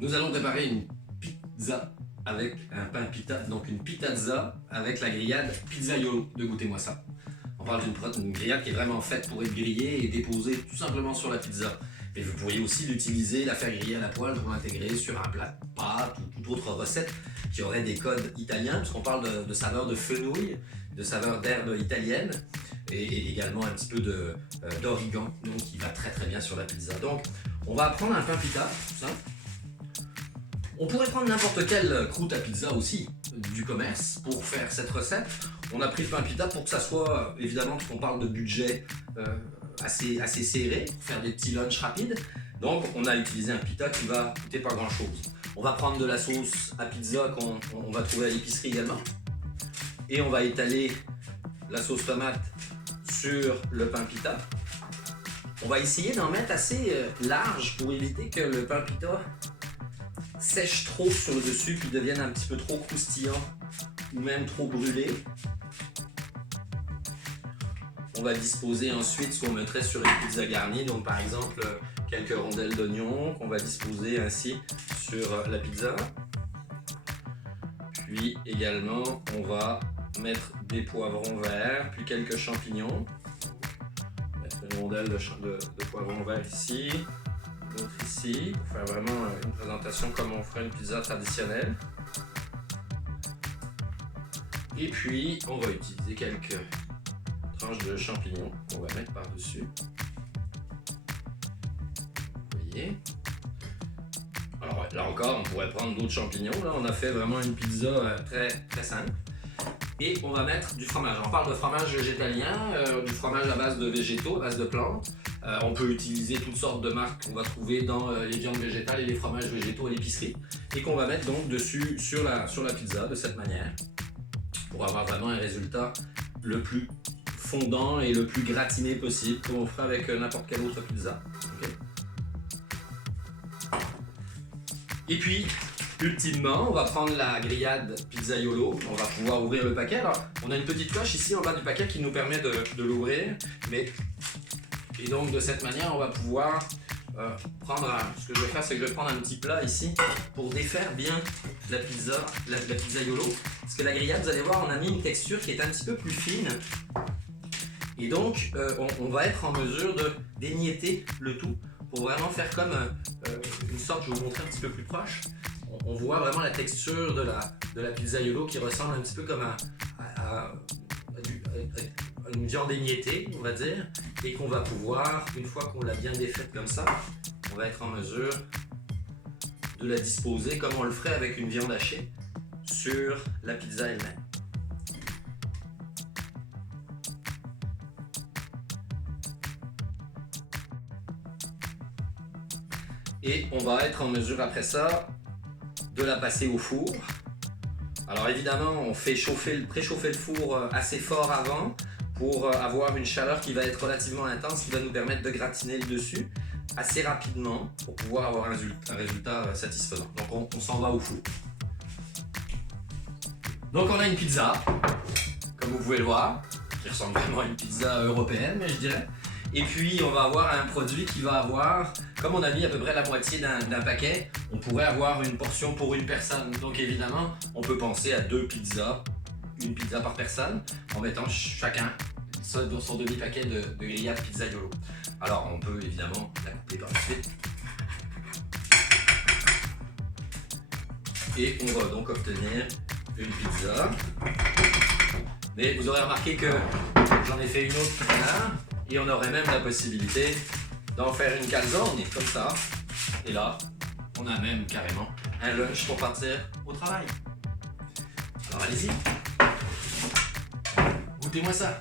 Nous allons préparer une pizza avec un pain pita, donc une pitazza avec la grillade pizzaiolo de Goûtez-moi ça. On parle d'une grillade qui est vraiment faite pour être grillée et déposée tout simplement sur la pizza. Et vous pourriez aussi l'utiliser, la faire griller à la poêle pour l'intégrer sur un plat de pâtes ou toute autre recette qui aurait des codes italiens, puisqu'on parle de saveurs de fenouil, de saveurs d'herbes italiennes et également un petit peu d'origan, donc qui va très très bien sur la pizza. Donc on va prendre un pain pita, tout simple. On pourrait prendre n'importe quelle croûte à pizza aussi du commerce pour faire cette recette. On a pris le pain pita pour que ça soit, évidemment, parce qu'on parle de budget assez serré, pour faire des petits lunchs rapides. Donc on a utilisé un pita qui va coûter pas grand chose. On va prendre de la sauce à pizza qu'on va trouver à l'épicerie également. Et on va étaler la sauce tomate sur le pain pita. On va essayer d'en mettre assez large pour éviter que le pain pita sèche trop sur le dessus puis devienne un petit peu trop croustillant ou même trop brûlé. On va disposer ensuite ce qu'on mettrait sur une pizza garnie, donc par exemple quelques rondelles d'oignon qu'on va disposer ainsi sur la pizza. Puis également on va mettre des poivrons verts, puis quelques champignons. Mettre une rondelle de poivrons verts ici, d'autres ici, pour faire vraiment une présentation comme on ferait une pizza traditionnelle. Et puis on va utiliser quelques tranches de champignons qu'on va mettre par-dessus. Vous voyez? Alors là encore, on pourrait prendre d'autres champignons. Là, on a fait vraiment une pizza très simple. Et on va mettre du fromage. On parle de fromage végétalien, du fromage à base de végétaux, à base de plantes. On peut utiliser toutes sortes de marques qu'on va trouver dans les viandes végétales et les fromages végétaux à l'épicerie. Et qu'on va mettre donc dessus sur la pizza de cette manière. Pour avoir vraiment un résultat le plus fondant et le plus gratiné possible, comme on fera avec n'importe quelle autre pizza. Okay. Et puis, ultimement, on va prendre la grillade pizzaiolo. On va pouvoir ouvrir le paquet. Alors, on a une petite coche ici en bas du paquet qui nous permet de l'ouvrir. Et donc, de cette manière, on va pouvoir prendre ce que je vais faire, c'est que je vais prendre un petit plat ici pour défaire bien la pizzaiolo. Parce que la grillade, vous allez voir, on a mis une texture qui est un petit peu plus fine. Et donc, on va être en mesure de d'émietter le tout pour vraiment faire comme une sorte, je vais vous montrer un petit peu plus proche. On voit vraiment la texture de la pizzaiolo qui ressemble un petit peu comme à une viande émiettée, on va dire, et qu'on va pouvoir, une fois qu'on l'a bien défaite comme ça, on va être en mesure de la disposer comme on le ferait avec une viande hachée sur la pizza elle-même. Et on va être en mesure après ça de la passer au four. Alors évidemment, on fait préchauffer le four assez fort avant pour avoir une chaleur qui va être relativement intense, qui va nous permettre de gratiner le dessus assez rapidement pour pouvoir avoir un résultat satisfaisant. Donc on s'en va au four. Donc on a une pizza, comme vous pouvez le voir, qui ressemble vraiment à une pizza européenne, mais je dirais. Et puis on va avoir un produit qui va avoir, comme on a mis à peu près la moitié d'un paquet, on pourrait avoir une portion pour une personne. Donc évidemment, on peut penser à deux pizzas, une pizza par personne, en mettant chacun son demi-paquet de grillade pizzaiolo. Alors on peut évidemment la couper par la suite. Et on va donc obtenir une pizza. Mais vous aurez remarqué que j'en ai fait une autre tout à l'heure. Et on aurait même la possibilité d'en faire une calzone, comme ça. Et là, on a même carrément un lunch pour partir au travail. Alors allez-y, goûtez-moi ça.